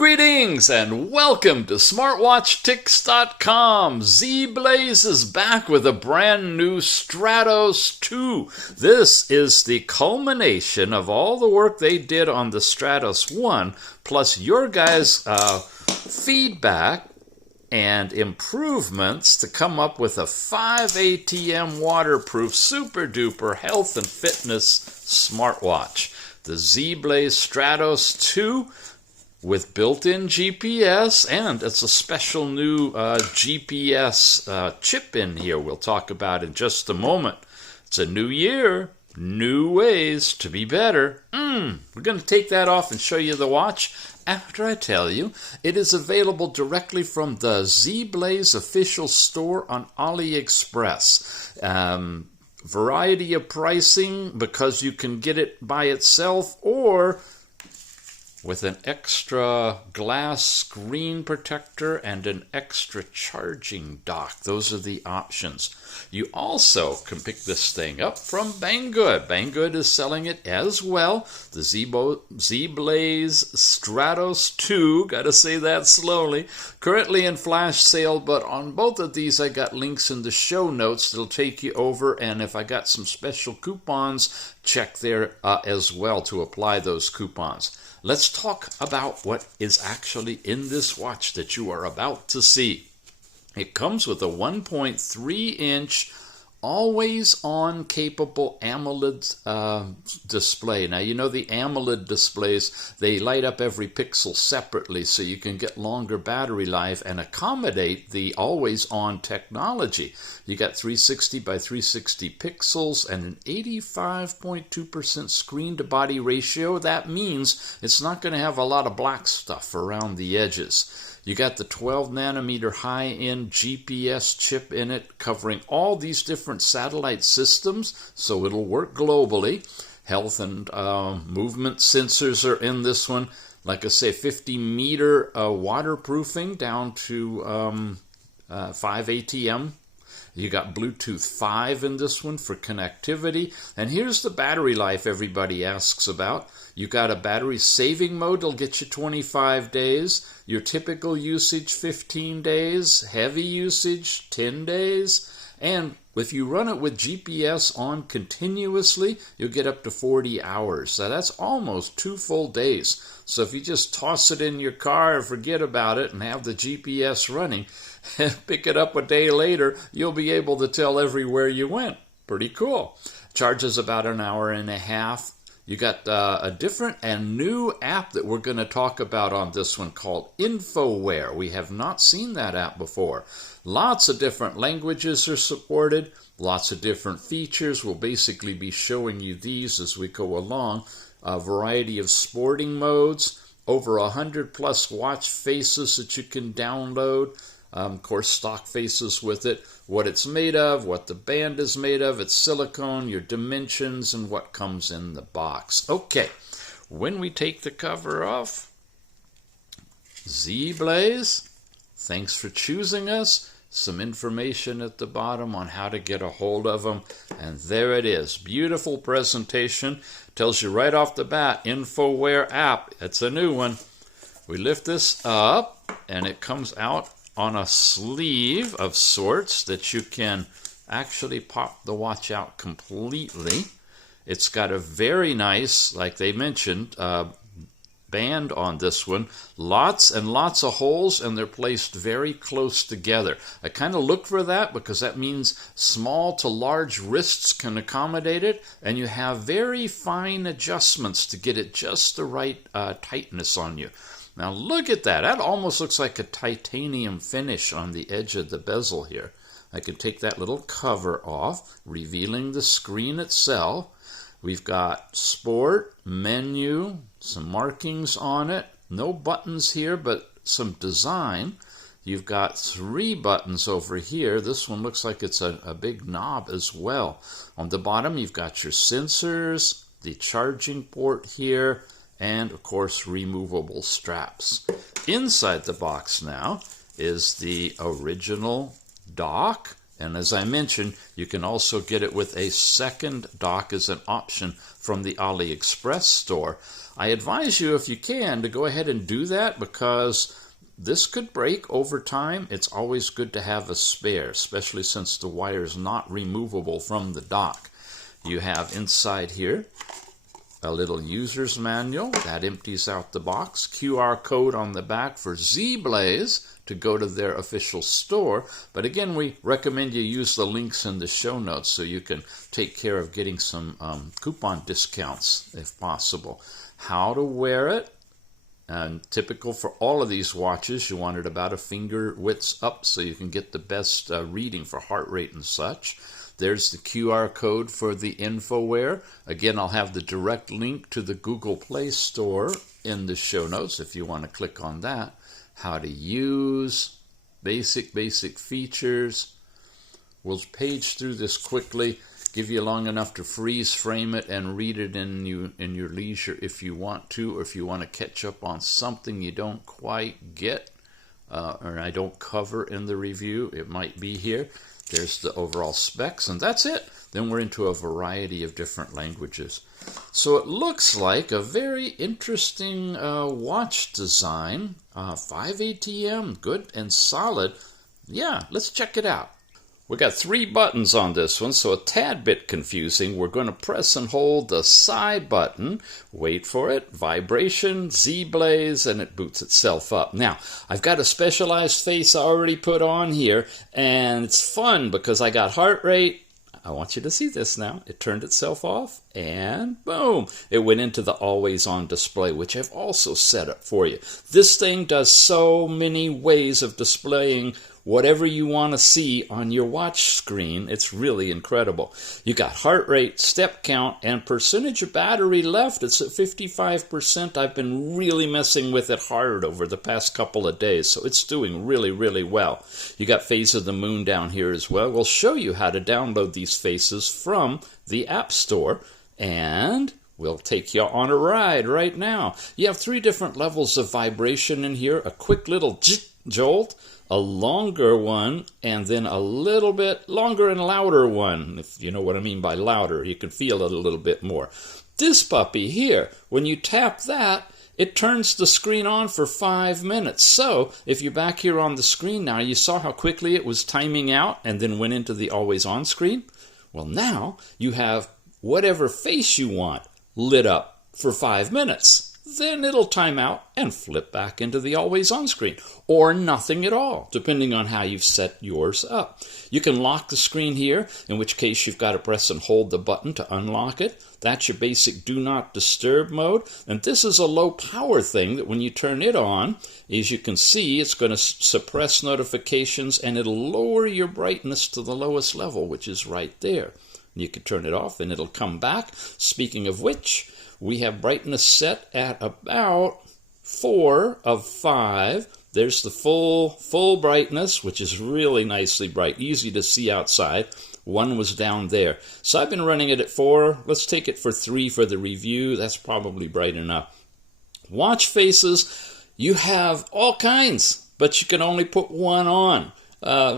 Greetings and welcome to SmartWatchTix.com. ZEBLAZE is back with a brand new Stratos 2. This is the culmination of all the work they did on the Stratos 1, plus your guys' feedback and improvements to come up with a 5 ATM waterproof super duper health and fitness smartwatch. The ZEBLAZE Stratos 2 with built-in GPS, and it's a special new GPS chip in here we'll talk about in just a moment. It's a new year, new ways to be better. We're going to take that off and show you the watch after I tell you it is available directly from the ZEBLAZE official store on AliExpress. Variety of pricing because you can get it by itself or with an extra glass screen protector and an extra charging dock. Those are the options. You also can pick this thing up from Banggood. Banggood is selling it as well. The ZEBLAZE Stratos 2, gotta say that slowly, currently in flash sale, but on both of these I got links in the show notes that'll take you over, and if I got some special coupons, check there as well to apply those coupons. Let's talk about what is actually in this watch that you are about to see. It comes with a 1.3-inch always-on capable AMOLED display. Now, you know the AMOLED displays, they light up every pixel separately so you can get longer battery life and accommodate the always-on technology. You got 360 by 360 pixels and an 85.2% screen-to-body ratio. That means it's not going to have a lot of black stuff around the edges. You got the 12-nanometer high-end GPS chip in it, covering all these different satellite systems, so it'll work globally. Health and movement sensors are in this one. Like I say, 50-meter waterproofing down to 5 ATM. You got Bluetooth 5 in this one for connectivity. And here's the battery life everybody asks about. You got a battery saving mode that'll get you 25 days. Your typical usage, 15 days. Heavy usage, 10 days. And if you run it with GPS on continuously, you'll get up to 40 hours. So that's almost 2 full days. So if you just toss it in your car and forget about it and have the GPS running, and pick it up a day later, you'll be able to tell everywhere you went. Pretty cool. Charges about an hour and a half. You got a different and new app that we're going to talk about on this one called InfoWare. We have not seen that app before. Lots of different languages are supported. Lots of different features. We'll basically be showing you these as we go along. A variety of sporting modes. Over 100 plus watch faces that you can download. Of course, stock faces with it, what it's made of, what the band is made of, its silicone, your dimensions, and what comes in the box. Okay, when we take the cover off, ZEBLAZE, thanks for choosing us. Some information at the bottom on how to get a hold of them. And there it is. Beautiful presentation. Tells you right off the bat, InfoWare app. It's a new one. We lift this up, and it comes out on a sleeve of sorts that you can actually pop the watch out completely. It's got a very nice, like they mentioned, band on this one. Lots and lots of holes, and they're placed very close together. I kind of look for that because that means small to large wrists can accommodate it, and you have very fine adjustments to get it just the right tightness on you. Now look at that. That almost looks like a titanium finish on the edge of the bezel here. I can take that little cover off, revealing the screen itself. We've got sport, menu, some markings on it. No buttons here, but some design. You've got 3 buttons over here. This one looks like it's a big knob as well. On the bottom, you've got your sensors, the charging port here, and of course removable straps. Inside the box now is the original dock And as I mentioned, you can also get it with a second dock as an option from the AliExpress store. I advise you, if you can, to go ahead and do that, because this could break over time. It's always good to have a spare, especially since the wire is not removable from the dock. You have inside here a little user's manual that empties out the box, QR code on the back for ZEBLAZE to go to their official store. But again, we recommend you use the links in the show notes so you can take care of getting some coupon discounts if possible. How to wear it. And typical for all of these watches, you want it about a finger width up so you can get the best reading for heart rate and such. There's the QR code for the InfoWare. Again, I'll have the direct link to the Google Play Store in the show notes if you want to click on that. How to use, basic features. We'll page through this quickly, give you long enough to freeze frame it and read it in your leisure if you want to, or if you want to catch up on something you don't quite get or I don't cover in the review. It might be here. There's the overall specs, and that's it. Then we're into a variety of different languages. So it looks like a very interesting watch design. 5 ATM, good and solid. Yeah, let's check it out. We got 3 buttons on this one, so a tad bit confusing. We're going to press and hold the side button. Wait for it. Vibration, ZEBLAZE, and it boots itself up. Now, I've got a specialized face I already put on here, and it's fun because I got heart rate. I want you to see this now. It turned itself off, and boom, it went into the always-on display, which I've also set up for you. This thing does so many ways of displaying whatever you want to see on your watch screen. It's really incredible. You got heart rate, step count, and percentage of battery left. It's at 55%. I've been really messing with it hard over the past couple of days, so it's doing really, really well. You got Phase of the Moon down here as well. We'll show you how to download these faces from the App Store, and we'll take you on a ride right now. You have 3 different levels of vibration in here. A quick little jolt, a longer one, and then a little bit longer and louder one. If you know what I mean by louder, you can feel it a little bit more. This puppy here, when you tap that, it turns the screen on for 5 minutes. So if you're back here on the screen now, you saw how quickly it was timing out and then went into the always on screen. Well, now you have whatever face you want lit up for 5 minutes. Then it'll time out and flip back into the always on screen, or nothing at all, depending on how you've set yours up. You can lock the screen here, in which case you've got to press and hold the button to unlock it. That's your basic do not disturb mode, and this is a low power thing that when you turn it on, as you can see, it's going to suppress notifications and it'll lower your brightness to the lowest level, which is right there. You can turn it off and it'll come back. Speaking of which, we have brightness set at about 4 of 5. There's the full brightness, which is really nicely bright, easy to see outside. 1 was down there. So I've been running it at 4. Let's take it for 3 for the review. That's probably bright enough. Watch faces, you have all kinds, but you can only put 1 on.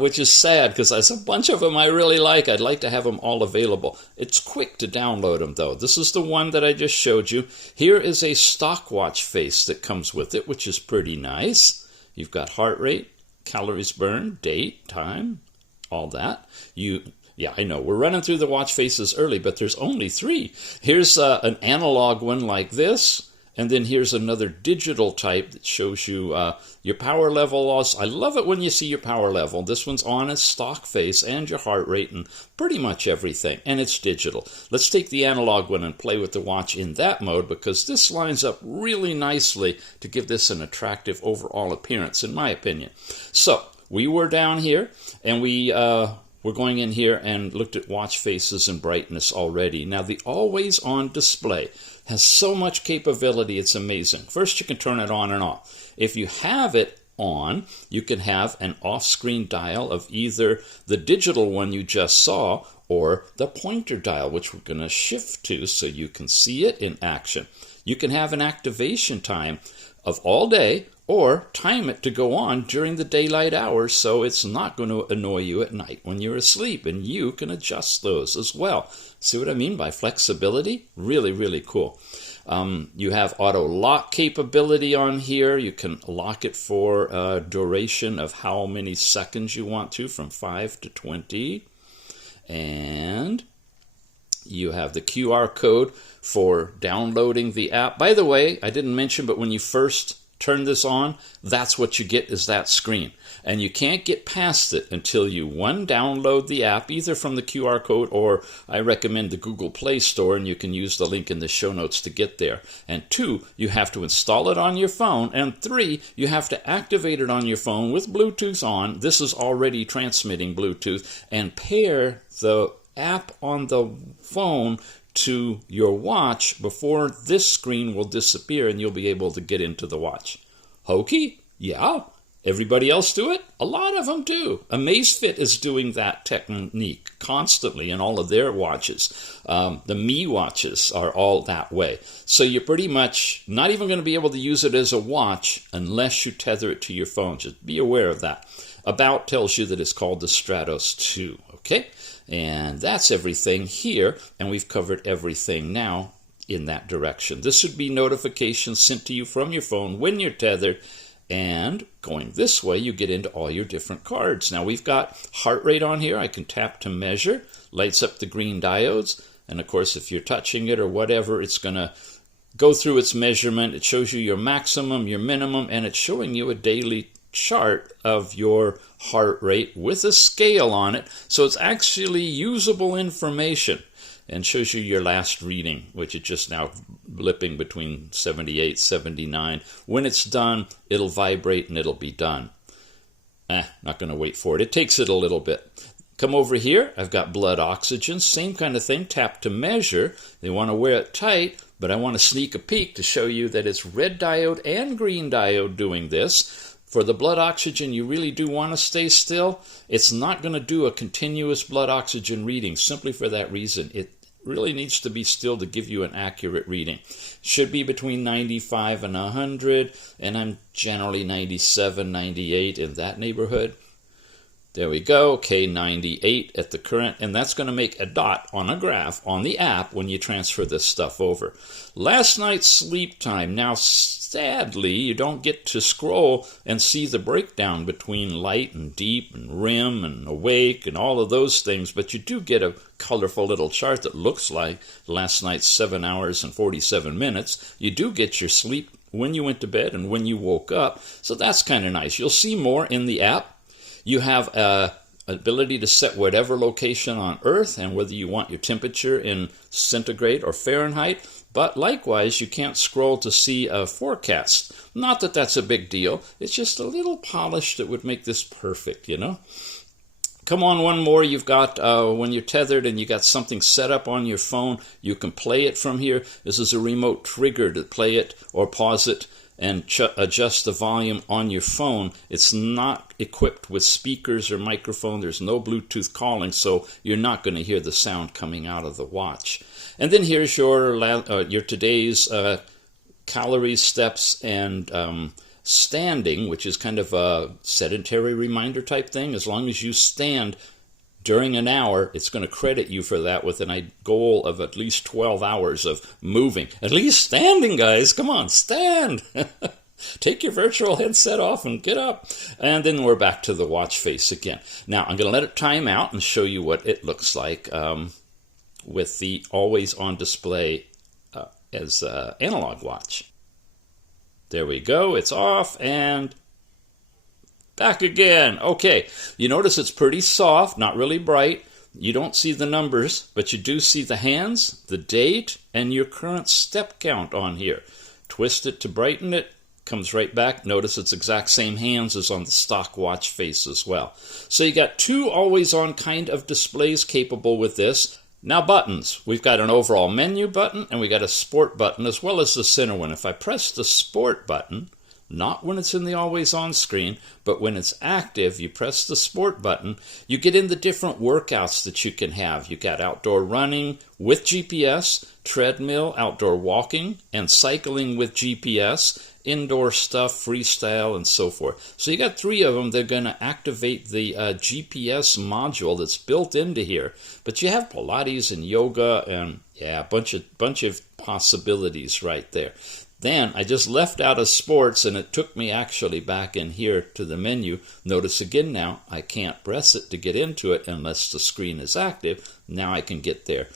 Which is sad because there's a bunch of them I really like. I'd like to have them all available. It's quick to download them, though. This is the one that I just showed you. Here is a stock watch face that comes with it, which is pretty nice. You've got heart rate, calories burned, date, time, all that. Yeah, I know, we're running through the watch faces early, but there's only 3. Here's an analog one like this. And then here's another digital type that shows you your power level. I love it when you see your power level. This one's on a stock face and your heart rate and pretty much everything. And it's digital. Let's take the analog one and play with the watch in that mode because this lines up really nicely to give this an attractive overall appearance, in my opinion. So we were down here and we're going in here and looked at watch faces and brightness already. Now the always on display has so much capability, it's amazing. First, you can turn it on and off. If you have it on, you can have an off-screen dial of either the digital one you just saw or the pointer dial, which we're going to shift to so you can see it in action. You can have an activation time of all day or time it to go on during the daylight hours so it's not going to annoy you at night when you're asleep, and you can adjust those as well. See what I mean by flexibility? Really, really cool. You have auto lock capability on here. You can lock it for a duration of how many seconds you want to, from 5 to 20. And you have the QR code for downloading the app. By the way, I didn't mention, but when you first turn this on, that's what you get, is that screen. And you can't get past it until you, one, download the app, either from the QR code, or I recommend the Google Play Store, and you can use the link in the show notes to get there. And 2, you have to install it on your phone. And 3, you have to activate it on your phone with Bluetooth on. This is already transmitting Bluetooth, and pair the app on the phone to your watch before this screen will disappear and you'll be able to get into the watch. Hokey? Yeah. Everybody else do it? A lot of them do. Amazfit is doing that technique constantly in all of their watches. The Mi watches are all that way. So you're pretty much not even going to be able to use it as a watch unless you tether it to your phone. Just be aware of that. About tells you that it's called the Stratos 2. Okay? And that's everything here, and we've covered everything now in that direction. This would be notifications sent to you from your phone when you're tethered, and going this way, you get into all your different cards. Now, we've got heart rate on here. I can tap to measure, lights up the green diodes, and of course, if you're touching it or whatever, it's going to go through its measurement. It shows you your maximum, your minimum, and it's showing you a daily chart of your heart rate with a scale on it, so it's actually usable information, and shows you your last reading, which is just now blipping between 78, 79. When it's done, it'll vibrate and it'll be done. Not going to wait for it. It takes it a little bit. Come over here. I've got blood oxygen. Same kind of thing. Tap to measure. They want to wear it tight, but I want to sneak a peek to show you that it's red diode and green diode doing this. For the blood oxygen, you really do want to stay still. It's not going to do a continuous blood oxygen reading simply for that reason. It really needs to be still to give you an accurate reading. Should be between 95 and 100, and I'm generally 97, 98 in that neighborhood. There we go. Okay, 98 at the current, and that's going to make a dot on a graph on the app when you transfer this stuff over. Last night's sleep time. Now, sadly, you don't get to scroll and see the breakdown between light and deep and REM and awake and all of those things, but you do get a colorful little chart that looks like last night's 7 hours and 47 minutes. You do get your sleep when you went to bed and when you woke up, so that's kind of nice. You'll see more in the app. You have ability to set whatever location on Earth and whether you want your temperature in centigrade or Fahrenheit. But likewise, you can't scroll to see a forecast. Not that that's a big deal. It's just a little polish that would make this perfect, you know. Come on, one more. You've got, when you're tethered and you got something set up on your phone, you can play it from here. This is a remote trigger to play it or pause it and adjust the volume on your phone. It's not equipped with speakers or microphone. There's no Bluetooth calling, so you're not going to hear the sound coming out of the watch. And then here's your today's calories, steps, and standing, which is kind of a sedentary reminder type thing. As long as you stand during an hour, it's going to credit you for that with a goal of at least 12 hours of moving. At least standing, guys. Come on, stand. Take your virtual headset off and get up. And then we're back to the watch face again. Now, I'm going to let it time out and show you what it looks like with the always on display as an analog watch. There we go. It's off and back again. Okay, you notice it's pretty soft, not really bright. You don't see the numbers, but you do see the hands, the date, and your current step count on here. Twist it to brighten it, comes right back. Notice it's exact same hands as on the stock watch face as well. So you got two always-on kind of displays capable with this. Now buttons. We've got an overall menu button, and we got a sport button, as well as the center one. If I press the sport button, not when it's in the always on screen, but when it's active, you press the sport button, you get in the different workouts that you can have. You got outdoor running with GPS, treadmill, outdoor walking, and cycling with GPS, indoor stuff, freestyle, and so forth. So you got 3 of them. They're going to activate the GPS module that's built into here. But you have Pilates and yoga and a bunch of possibilities right there. Then I just left out of sports, and it took me actually back in here to the menu. Notice again now, I can't press it to get into it unless the screen is active. Now I can get there.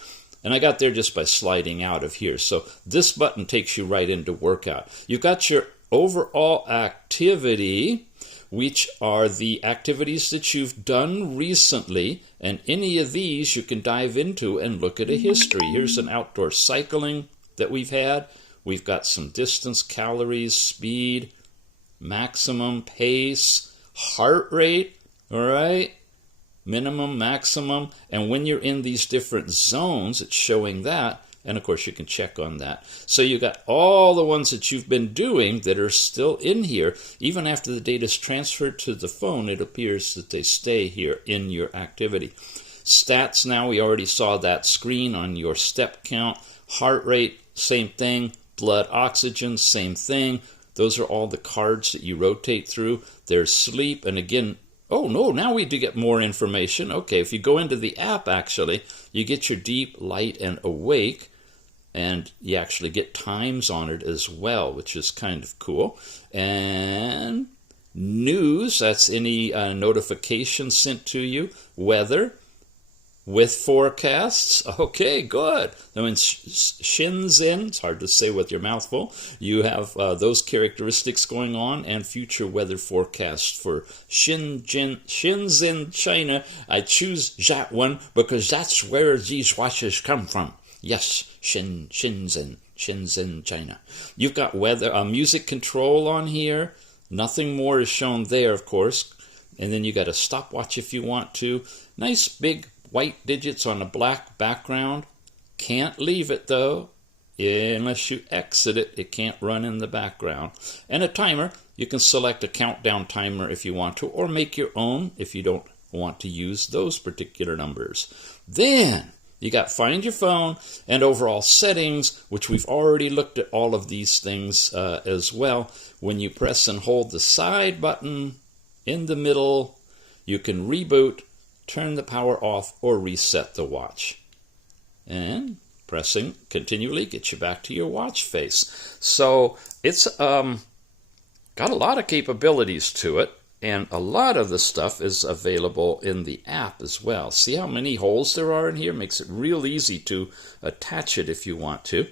And I got there just by sliding out of here. So this button takes you right into workout. You've got your overall activity, which are the activities that you've done recently. And any of these you can dive into and look at a history. Here's an outdoor cycling that we've had. We've got some distance, calories, speed, maximum, pace, heart rate, all right? Minimum, maximum, and when you're in these different zones, it's showing that, and of course you can check on that. So you got all the ones that you've been doing that are still in here. Even after the data is transferred to the phone, it appears that they stay here in your activity. Stats now, we already saw that screen on your step count. Heart rate, same thing. Blood oxygen, same thing. Those are all the cards that you rotate through. There's sleep, and again, oh no, now we do get more information. Okay, if you go into the app, actually, you get your deep, light, and awake, and you actually get times on it as well, which is kind of cool. And news, that's any notification sent to you. Weather with forecasts. Okay, good. Now in Shenzhen, it's hard to say with your mouth full, you have those characteristics going on, and future weather forecast for Shenzhen, China. I choose that one because that's where these watches come from. Yes, Shenzhen, China. You've got weather, music control on here. Nothing more is shown there, of course. And then you got a stopwatch if you want to. Nice big white digits on a black background. Can't leave it though. Unless you exit it, it can't run in the background. And a timer. You can select a countdown timer if you want to, or make your own if you don't want to use those particular numbers. Then you got Find Your Phone and Overall Settings, which we've already looked at all of these things as well. When you press and hold the side button in the middle, you can reboot, turn the power off, or reset the watch. And pressing continually gets you back to your watch face. So it's got a lot of capabilities to it, and a lot of the stuff is available in the app as well. See how many holes there are in here? Makes it real easy to attach it if you want to.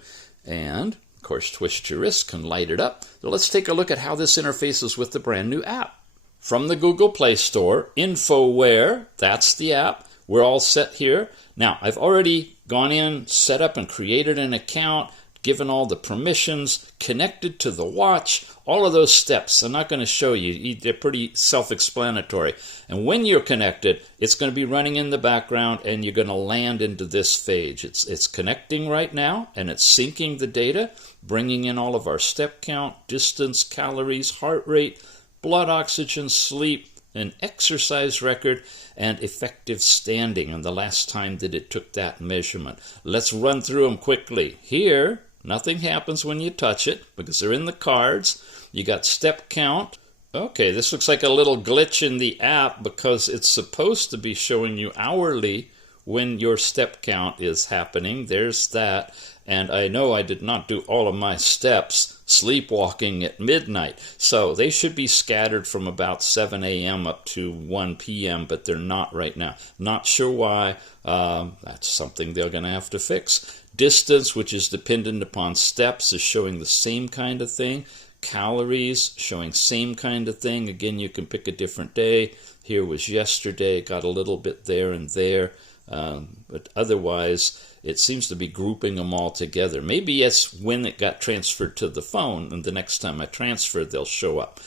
And of course, twist your wrist, can light it up. So let's take a look at how this interfaces with the brand new app. From the Google Play Store, InfoWare, that's the app. We're all set here. Now, I've already gone in, set up and created an account, given all the permissions, connected to the watch, all of those steps. I'm not going to show you. They're pretty self-explanatory. And when you're connected, it's going to be running in the background, and you're going to land into this phase. It's connecting right now, and it's syncing the data, bringing in all of our step count, distance, calories, heart rate, blood oxygen, sleep, an exercise record, and effective standing, and the last time that it took that measurement. Let's run through them quickly. Here, nothing happens when you touch it because they're in the cards. You got step count. Okay, this looks like a little glitch in the app because it's supposed to be showing you hourly when your step count is happening. There's that. And I know I did not do all of my steps sleepwalking at midnight. So they should be scattered from about 7 a.m. up to 1 p.m., but they're not right now. Not sure why. That's something they're going to have to fix. Distance, which is dependent upon steps, is showing the same kind of thing. Calories, showing same kind of thing. Again, you can pick a different day. Here was yesterday. Got a little bit there and there. But otherwise, it seems to be grouping them all together. Maybe it's when it got transferred to the phone, and the next time I transfer, they'll show up.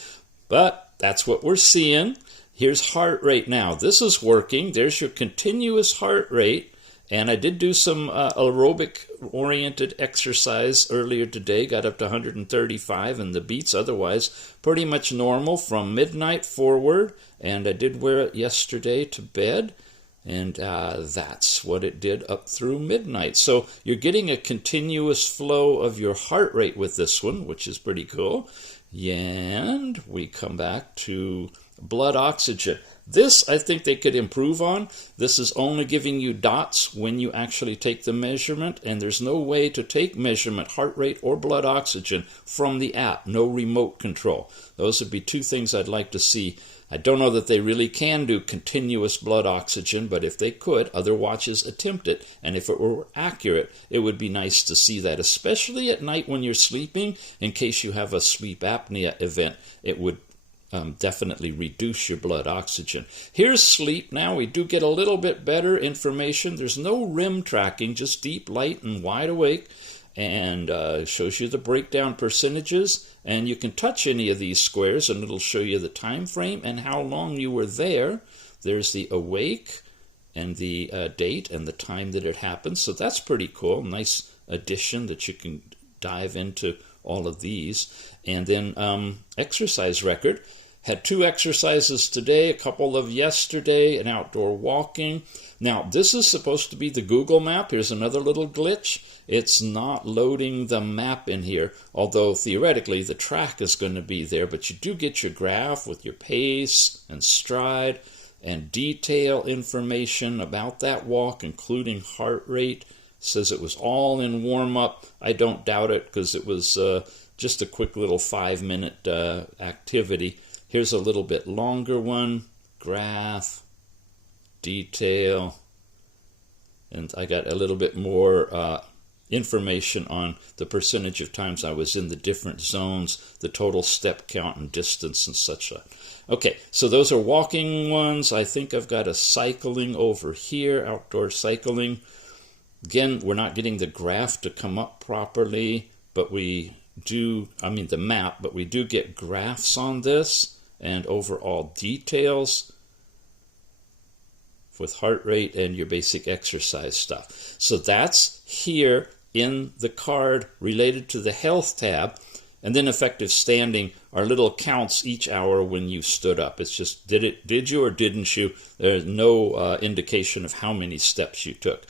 But that's what we're seeing. Here's heart rate now. This is working. There's your continuous heart rate, And I did do some aerobic-oriented exercise earlier today, got up to 135 in the beats, otherwise pretty much normal from midnight forward. And I did wear it yesterday to bed, and that's what it did up through midnight. So you're getting a continuous flow of your heart rate with this one, which is pretty cool. And we come back to blood oxygen. This, I think they could improve on. This is only giving you dots when you actually take the measurement, and there's no way to take measurement, heart rate or blood oxygen, from the app. No remote control. Those would be two things I'd like to see. I don't know that they really can do continuous blood oxygen, but if they could, other watches attempt it. And if it were accurate, it would be nice to see that, especially at night when you're sleeping. In case you have a sleep apnea event, it would definitely reduce your blood oxygen. Here's sleep now. We do get a little bit better information. There's no REM tracking, just deep, light, and wide awake. And shows you the breakdown percentages. And you can touch any of these squares and it'll show you the time frame and how long you were there. There's the awake and the date and the time that it happened. So that's pretty cool. Nice addition that you can dive into all of these. And then exercise record. Had 2 exercises today, a couple of yesterday, and outdoor walking. Now, this is supposed to be the Google map. Here's another little glitch. It's not loading the map in here, although theoretically the track is going to be there, but you do get your graph with your pace and stride and detail information about that walk, including heart rate. It says it was all in warm-up. I don't doubt it because it was just a quick little 5-minute activity. Here's a little bit longer one, graph, detail, and I got a little bit more information on the percentage of times I was in the different zones, the total step count and distance and such. Okay, so those are walking ones. I think I've got a cycling over here, outdoor cycling. Again, we're not getting the graph to come up properly, but we do, the map, but we do get graphs on this and overall details with heart rate and your basic exercise stuff. So that's here in the card related to the health tab. And then effective standing are little counts each hour when you stood up. It's just did you or didn't you? There's no indication of how many steps you took.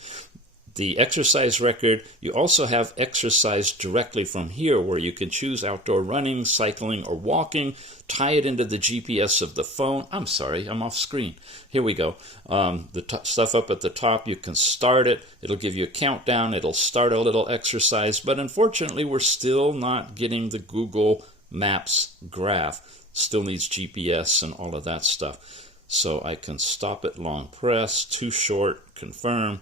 The exercise record, you also have exercise directly from here where you can choose outdoor running, cycling, or walking, tie it into the GPS of the phone. I'm sorry, I'm off screen. Here we go. The stuff up at the top, you can start it. It'll give you a countdown. It'll start a little exercise. But unfortunately, we're still not getting the Google Maps graph. Still needs GPS and all of that stuff. So I can stop it, long press, too short, confirm.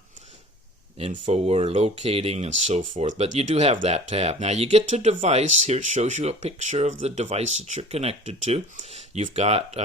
Info or locating and so forth, but you do have that tab. Now you get to device. Here it shows you a picture of the device that you're connected to. You've got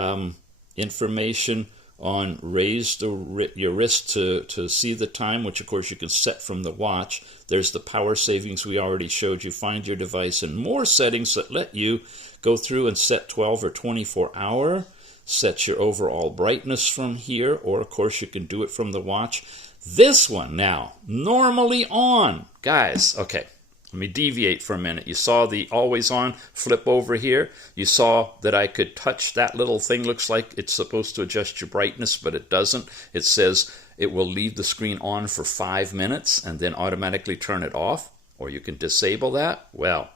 information on raise your wrist to see the time, which of course you can set from the watch. There's the power savings we already showed you. Find your device and more settings that let you go through and set 12 or 24 hour. Set your overall brightness from here, or of course you can do it from the watch. This one now, normally on. Guys, okay, let me deviate for a minute. You saw the always on flip over here. You saw that I could touch that little thing. Looks like it's supposed to adjust your brightness, but it doesn't. It says it will leave the screen on for 5 minutes and then automatically turn it off, or you can disable that. Well,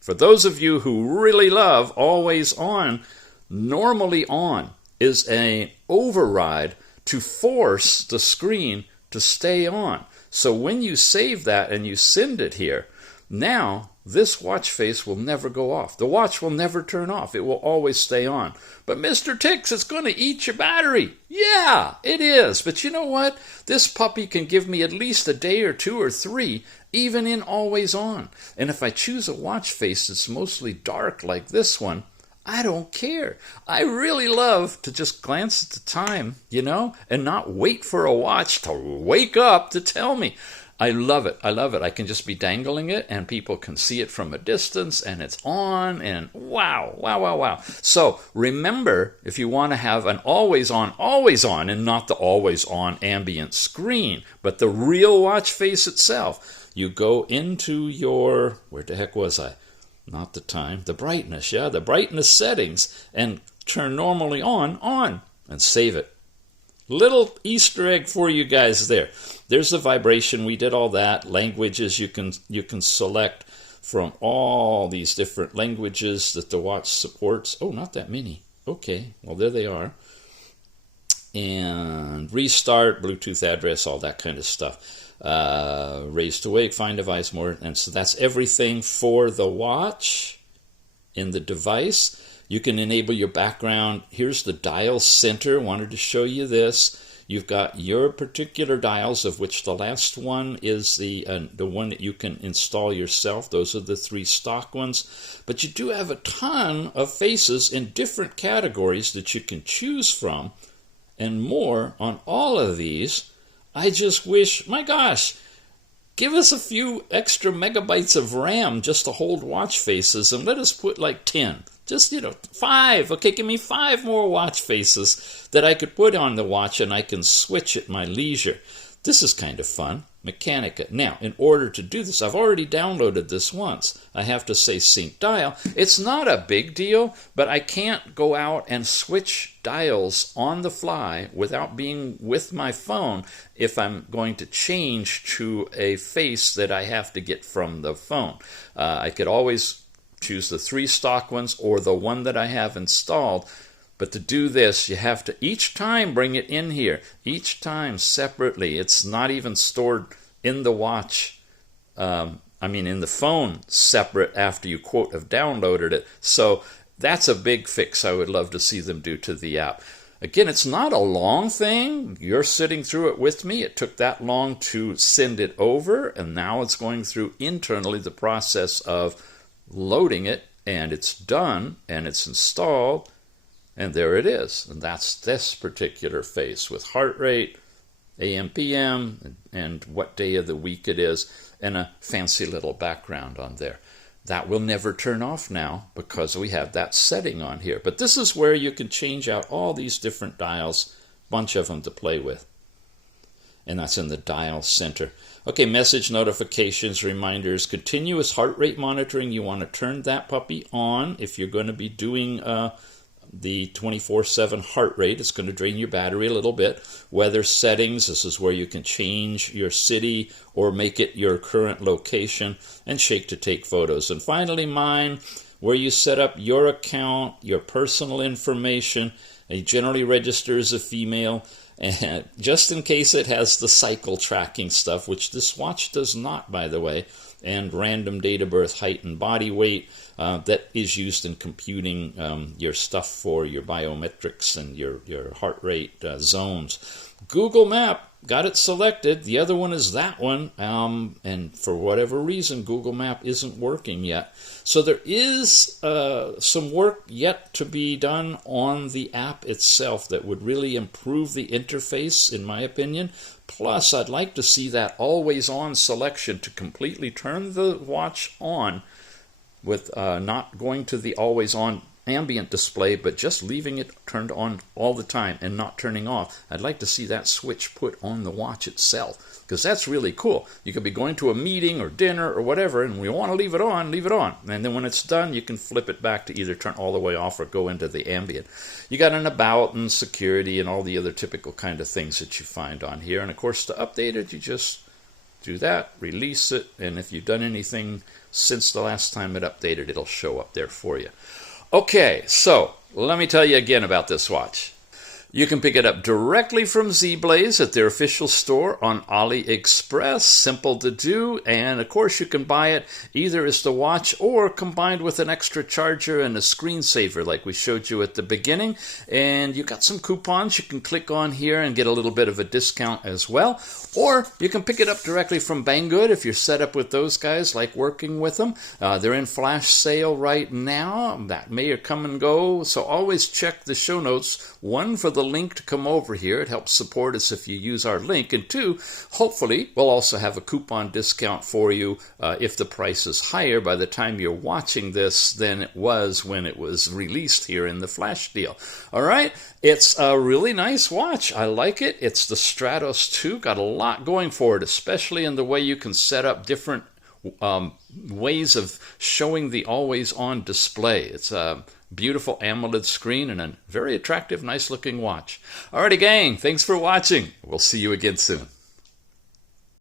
for those of you who really love always on, normally on is an override to force the screen to stay on. So when you save that and you send it here, now this watch face will never go off. The watch will never turn off. It will always stay on. But Mr. Tix, it's going to eat your battery. Yeah, it is. But you know what? This puppy can give me at least a day or 2 or 3, even in always on. And if I choose a watch face that's mostly dark like this one, I don't care. I really love to just glance at the time, and not wait for a watch to wake up to tell me. I love it. I love it. I can just be dangling it and people can see it from a distance and it's on and wow, wow, wow, wow. So remember, if you want to have an always on and not the always on ambient screen, but the real watch face itself, you go into your, where the heck was I? Not the time, the brightness, yeah, the brightness settings and turn normally on and save it. Little Easter egg for you guys there. There's the vibration. We did all that. Languages you can select from all these different languages that the watch supports. Oh, not that many. Okay, well there they are. And restart, Bluetooth address, all that kind of stuff. Raise to wake, find device, more. And so that's everything for the watch in the device. You can enable your background. Here's the dial center. Wanted to show you this. You've got your particular dials, of which the last one is the one that you can install yourself. Those are the 3 stock ones. But you do have a ton of faces in different categories that you can choose from, and more on all of these. I just wish, my gosh, give us a few extra megabytes of RAM just to hold watch faces, and let us put like 10. Just, 5. Okay, give me 5 more watch faces that I could put on the watch and I can switch at my leisure. This is kind of fun. Mechanica. Now, in order to do this, I've already downloaded this once. I have to say sync dial. It's not a big deal, but I can't go out and switch dials on the fly without being with my phone if I'm going to change to a face that I have to get from the phone. I could always choose the 3 stock ones or the one that I have installed. But to do this, you have to each time bring it in here, each time separately. It's not even stored in the watch, in the phone separate after you, quote, have downloaded it. So that's a big fix I would love to see them do to the app. Again, it's not a long thing. You're sitting through it with me. It took that long to send it over, and now it's going through internally the process of loading it, and it's done, and it's installed. And there it is. And that's this particular face with heart rate, AM, PM, and what day of the week it is, and a fancy little background on there. That will never turn off now because we have that setting on here. But this is where you can change out all these different dials, bunch of them to play with. And that's in the dial center. Okay, message notifications, reminders, continuous heart rate monitoring. You want to turn that puppy on if you're going to be doing the 24/7 heart rate. It's going to drain your battery a little bit. Weather settings, this is where you can change your city or make it your current location, and shake to take photos. And finally, mine, where you set up your account, your personal information. You generally register as a female, and just in case it has the cycle tracking stuff, which this watch does not, by the way, and random date of birth, height, and body weight. That is used in computing your stuff for your biometrics and your heart rate zones. Google Map, got it selected. The other one is that one, and for whatever reason, Google Map isn't working yet. So there is some work yet to be done on the app itself that would really improve the interface, in my opinion. Plus, I'd like to see that always-on selection to completely turn the watch on with not going to the always-on ambient display, but just leaving it turned on all the time and not turning off. I'd like to see that switch put on the watch itself, because that's really cool. You could be going to a meeting or dinner or whatever, and we want to leave it on, leave it on. And then when it's done, you can flip it back to either turn all the way off or go into the ambient. You got an about and security and all the other typical kind of things that you find on here. And of course, to update it, you just do that, release it, and if you've done anything since the last time it updated, it'll show up there for you. Okay, so let me tell you again about this watch. You can pick it up directly from ZEBLAZE at their official store on AliExpress. Simple to do, and of course you can buy it either as the watch or combined with an extra charger and a screensaver like we showed you at the beginning. And you got some coupons you can click on here and get a little bit of a discount as well. Or you can pick it up directly from Banggood if you're set up with those guys, like working with them. They're in flash sale right now. That may come and go, so always check the show notes. One for the link to come over here. It helps support us if you use our link. And 2, hopefully, we'll also have a coupon discount for you if the price is higher by the time you're watching this than it was when it was released here in the flash deal. All right, it's a really nice watch. I like it. It's the Stratos 2. Got a lot going for it, especially in the way you can set up different ways of showing the always-on display. It's a beautiful AMOLED screen and a very attractive, nice-looking watch. Alrighty, gang, thanks for watching. We'll see you again soon.